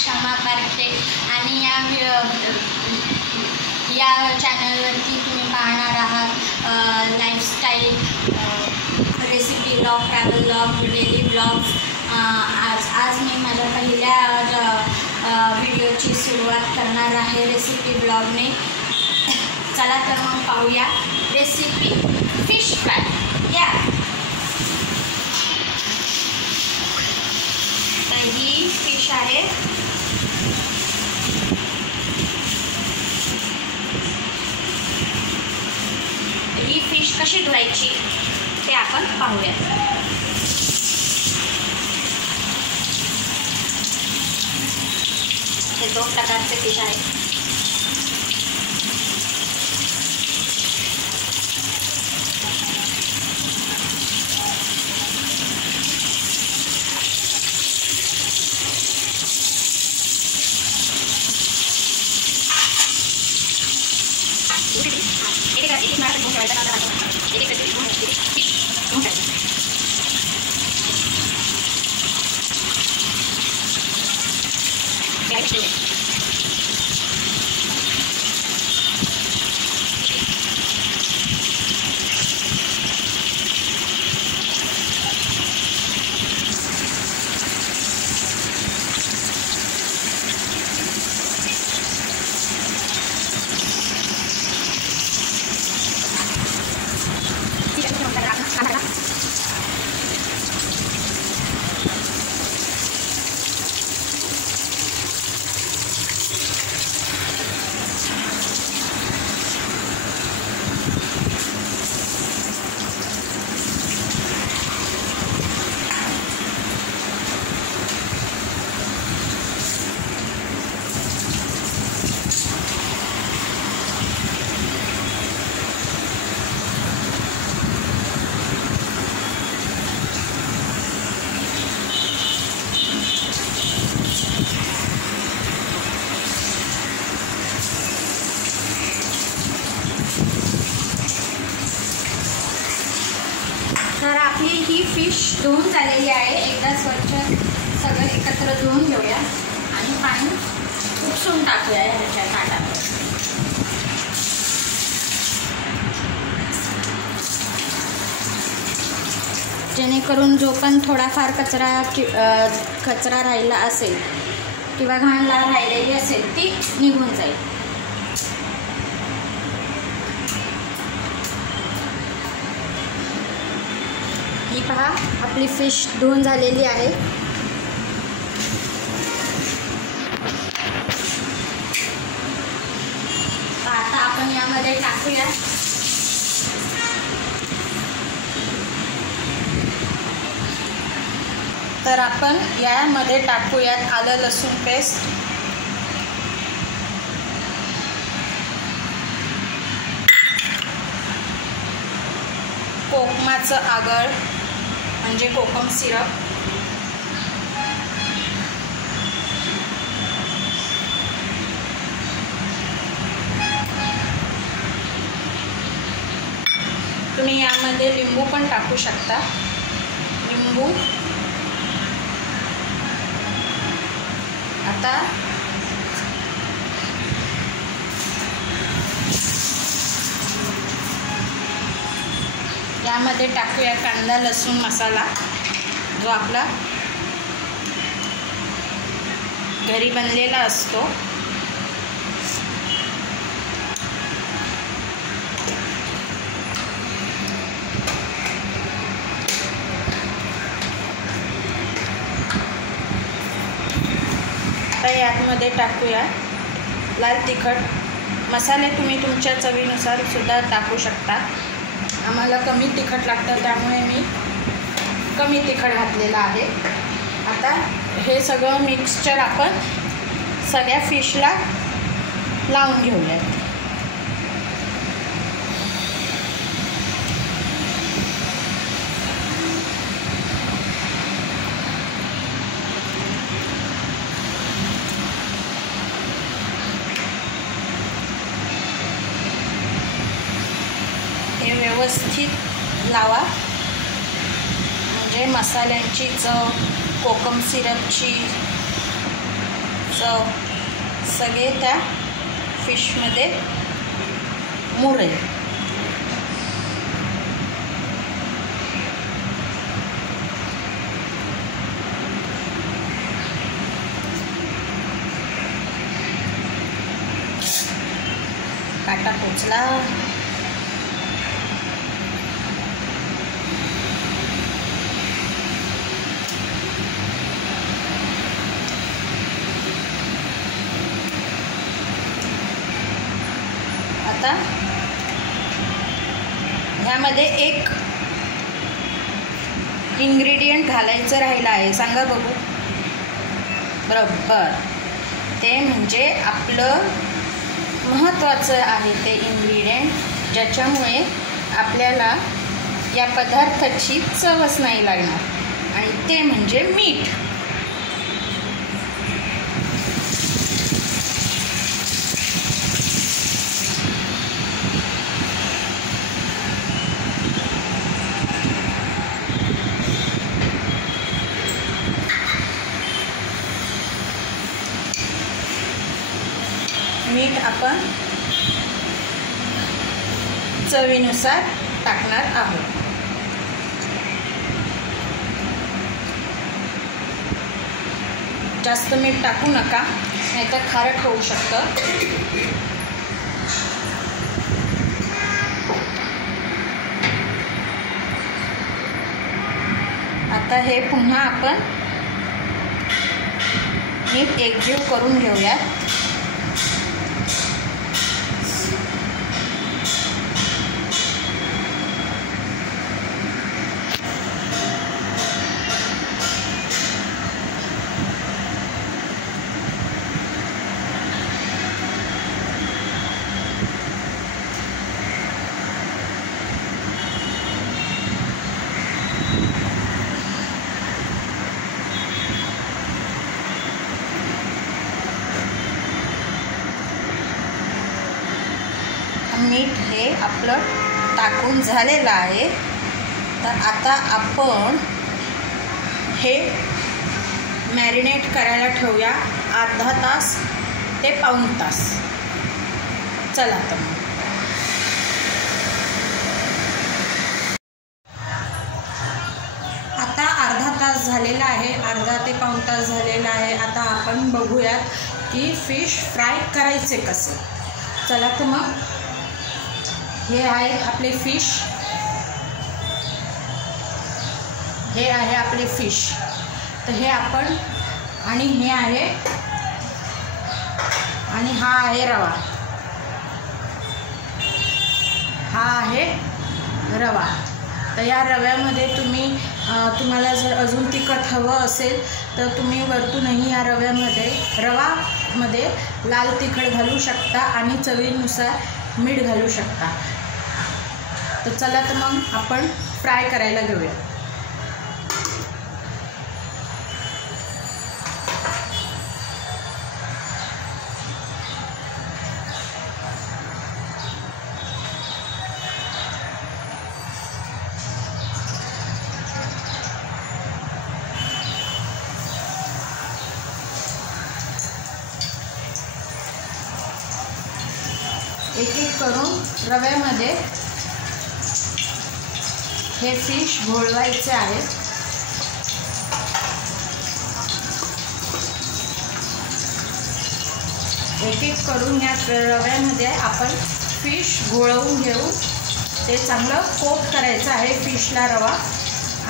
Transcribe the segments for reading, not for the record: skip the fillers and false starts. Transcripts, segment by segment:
शमा पारखे आणि या चॅनलवरती तुम्ही पाहणार आहात lifestyle, recipe blog, travel blog, daily blogs. आज मी माझ्या पहिल्या व्हिडिओची सुरुवात करणार आहे रेसिपी ब्लॉगने। चला तर मग पाहूया रेसिपी फिश फ्राय। या तर ही फिश आहे। ही फिश कशी धुवायची ते आपण पाहूया। हे 2 प्रकारचे फिश आहेत। तर आपली ही फिश धुवून झालेली आहे। एकदा स्वच्छ सगळं एकत्र धुवून घेऊया आणि पाणी उपसून टाकूया ह्याच्या ताटात। जेणेकरून जो पण थोडाफार कचरा राहिला असेल किंवा घाण राहिलेली असेल ती निघून जाईल। ही पहा आपली फिश धुवून झालेली आहे। आता आपण यामध्ये टाकूया टाकूयात आलं लसूण पेस्ट, कोकमाचं आगळ म्हणजे कोकम सिरप, तुम्ही यामध्ये लिंबू पण टाकू शकता। लिंबू आता यामध्ये टाकूया कांदा लसूण मसाला, जो आपला घरी बनलेला असतो। आता यामध्ये टाकूया लाल तिखट मसाले। तुम्ही तुमच्या चवीनुसार सुद्धा टाकू शकता। आम्हाला कमी तिखट लागतं त्यामुळे मी कमी तिखट घातलेलं आहे। आता हे सगळं मिक्सचर आपण सगळ्या फिशला लावून घेऊया। हे व्यवस्थित लावा, म्हणजे मसाल्यांची चव, कोकम सिरपची सगळे त्या फिशमध्ये मुरेल. काटा पोचला. आता ह्यामध्ये एक इन्ग्रेडियंट घालायचं राहिलं आहे. सांगा बघू. बरोबर, ते म्हणजे आपलं महत्त्वाचं आहे ते इन्ग्रेडियंट, ज्याच्यामुळे आपल्याला या पदार्थाची चवच नाही लागणार, आणि ते म्हणजे मीठ. मीठ आपण चवीनुसार टाकणार आहोत. जास्त मीठ टाकू नका, नाहीतर खारट होऊ शकतं. आता हे पुन्हा आपण नीट एकजीव करून घेऊयात. मीठ हे आपलं टाकून झालेलं आहे. तर आता आपण हे मॅरिनेट करायला ठेवूया अर्धा तास ते पाऊण तास. चला तर मग. आता अर्धा तास झालेला आहे, अर्धा ते पाऊण तास झालेला आहे. आता आपण बघूयात की फिश फ्राय करायचे कसे. चला तर मग. हे आहे आपले फिश, हे आहे आपले फिश. तर हे आपण, आणि हे आहे, आणि हा आहे रवा. हा आहे रवा. तर या रव्यामध्ये तुम्हाला जर अजून तिखट हवं असेल तर तुम्ही वरतूनही या रवामध्ये लाल तिखट घालू शकता आणि चवीनुसार मीठ घालू शकता. तर चला तर मग आपण फ्राय करायला घेऊया. एक एक करून रव्यामध्ये हे फिश घोळवायचे आहेत. एक एक करून या रव्यामध्ये आपण फिश घोळवून घेऊ. ते चांगलं कोट करायचं आहे फिशला रवा,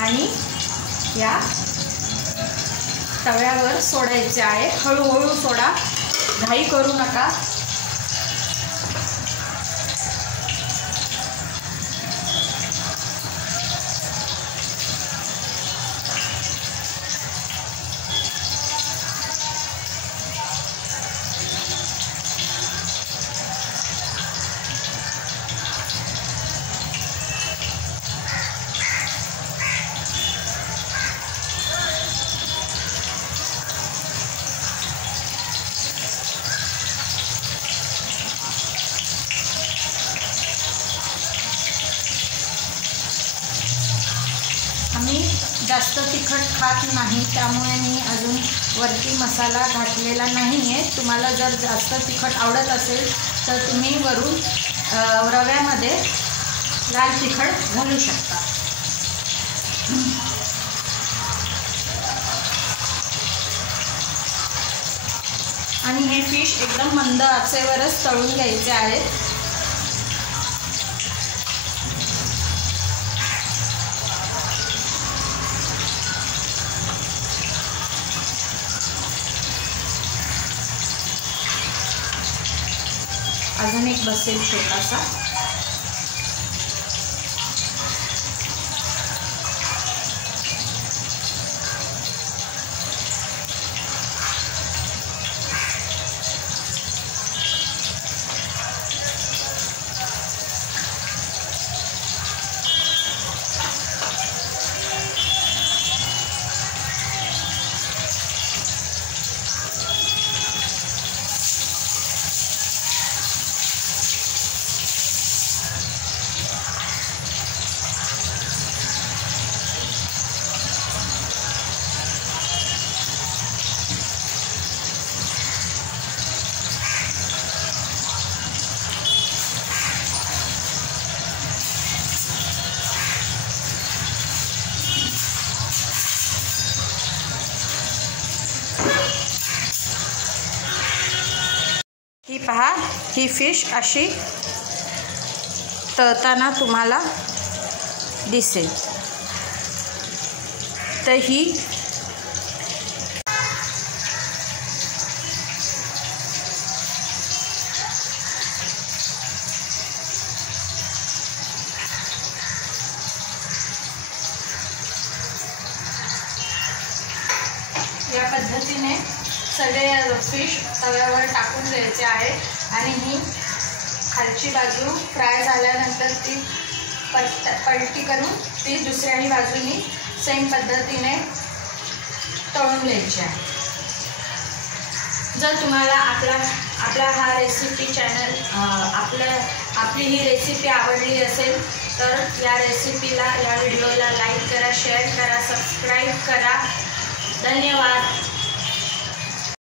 आणि या तव्यावर सोडायचे आहे. हळूहळू सोडा, घाई करू नका. जास्त तिखट खात नाही, त्यामुळे मी अजून वरती मसाला घातलेला नाही आहे. तुम्हाला जर जास्त तिखट आवडत असेल तर तुम्ही वरून रव्यामध्ये लाल तिखट घालू शकता. आणि हे फिश एकदम मंद आचेवरच तळून घ्यायचे आहेत. अजून एक बसेल छोटासा. ही पहा, ही फिश अशी तळताना तुम्हाला दिसेल. तर ही या पद्धतीने सगळे फिश तव्यावर टाकून द्यायचे आहे. आणि ही खालची बाजू फ्राय झाल्यानंतर ती पलटी करून ती दुसऱ्याही बाजूनी सेम पद्धतीने तळून घ्यायची आहे. जर तुम्हाला आपला हा रेसिपी चॅनल आपली ही रेसिपी आवडली असेल तर या रेसिपीला, या व्हिडिओला लाईक करा, शेअर करा, सबस्क्राईब करा. धन्यवाद.